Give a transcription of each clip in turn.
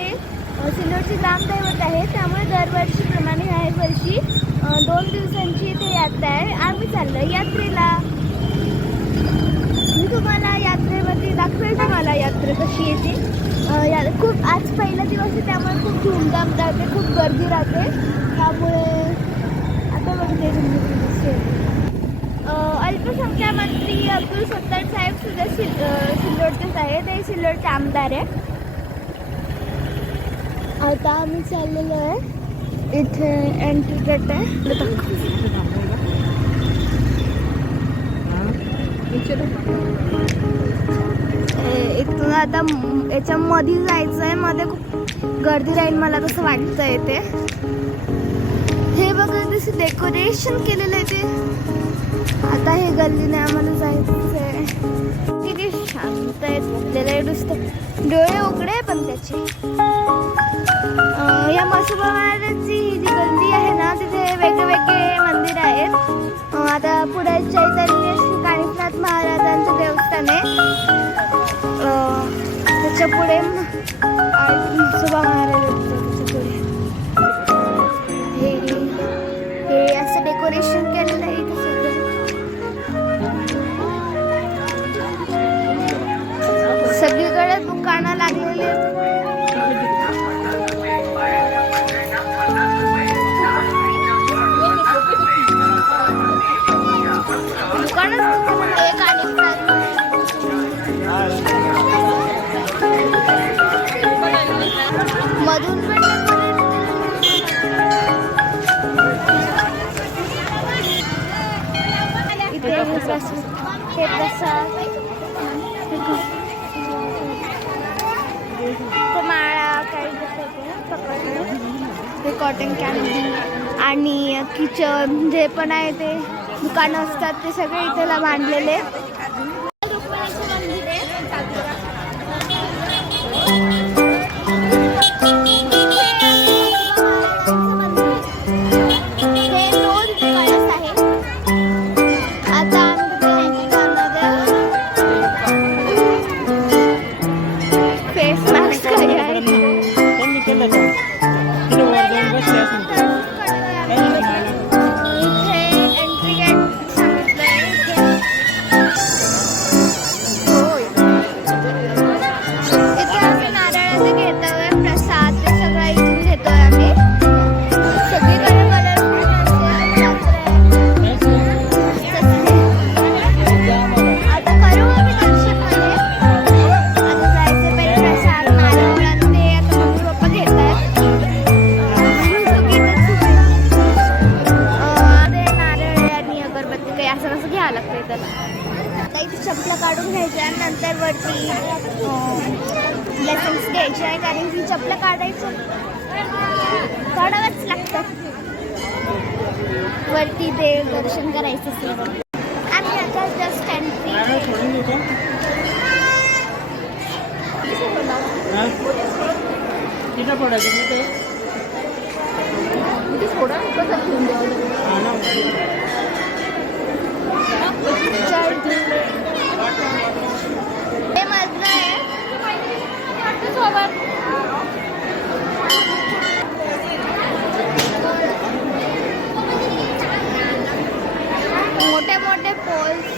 ते सिल्लोडचे ग्रामदैवत आहे, त्यामुळे दरवर्षीप्रमाणे ह्या वर्षी 2 दिवसांची इथे यात्रा आहे. आम्ही चाललो यात्रेला. मी तुम्हाला यात्रेवरती दाखवेल, तुम्हाला यात्रा कशी येते. खूप आज पहिला दिवस आहे, त्यामुळे खूप धूमधाम राहते, खूप गर्दी राहते. त्यामुळे आता बघते अल्पसंख्याक मंत्री अब्दुल सत्तार साहेब सुद्धा सिल्लोडचेच आहे. ते सिल्लोडचे आमदार आहे. आता आम्ही चाललेलो आहे, इथे एंट्री गेट आहे. इथून आता याच्यामध्ये जायचं आहे. मध्ये खूप गर्दी राहील मला तसं वाटतंय. ते हे बघा तसे डेकोरेशन केलेलं आहे ते. आता हे गल्लीने आम्हाला जायचं आहे. किती शांत आहे, नुसतं डोळे उघडे पण त्याचे. या म्हसोबा महाराजांची ही जी गल्ली आहे ना, तिथे वेगवेगळे मंदिर आहेत. आता पुढे चैतन्य श्री कानिफनाथ महाराजांचं देवस्थान आहे. त्याच्या पुढे म्हसोबा महाराजांचं, त्याच्या पुढे हे असं डेकोरेशन केलेलं आहे इथे सगळीकडे दुकानं लागलेली आहेत. मधून पण इथे हे प्रसाद, माळा काही ते कॉटन कॅन्डी आणि किचन जे पण आहे ते दुकानं असतात, ते सगळे इथेला मांडलेले. चपला काढून घ्यायच्या, नंतर वरती लेसन्स घ्यायचे आहे, कारण की चपला काढावंच लागतं. वरती ते दर्शन करायचं असतं. आम्ही आता जस्ट एंट्री हे मधलं आहे सोबत. मोठे मोठे पोल्स,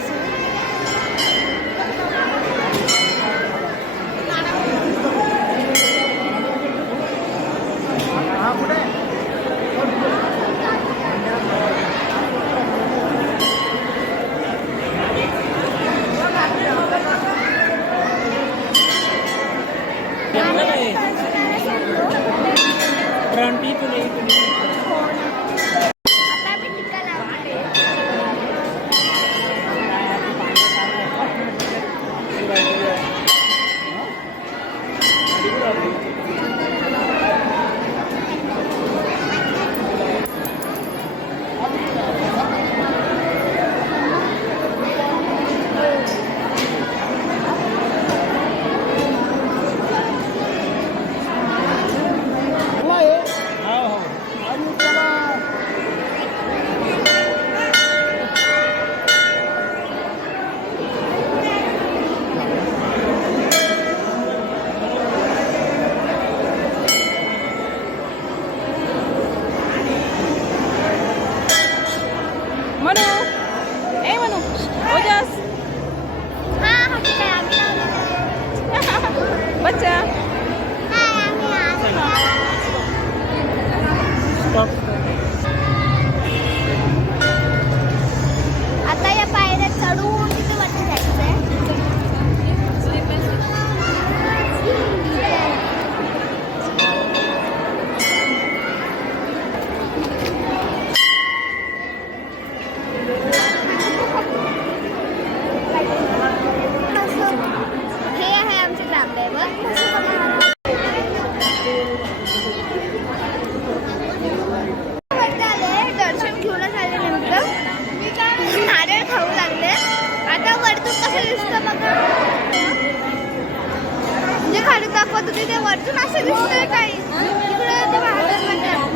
दाखवत होती ते वरतून असं दिसतंय काही तिकडे ते महाराज म्हणतात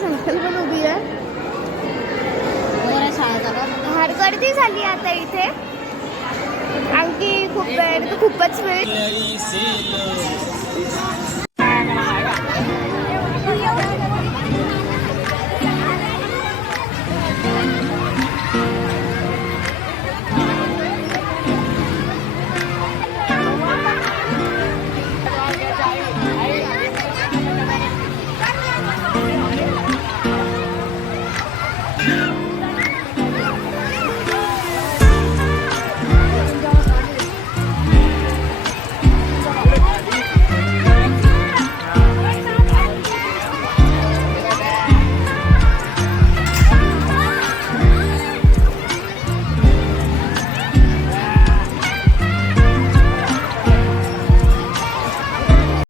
संकल पण उभी आहे. बाहेर गर्दी झाली आता इथे आणखी खूप वेळ खूपच वेळ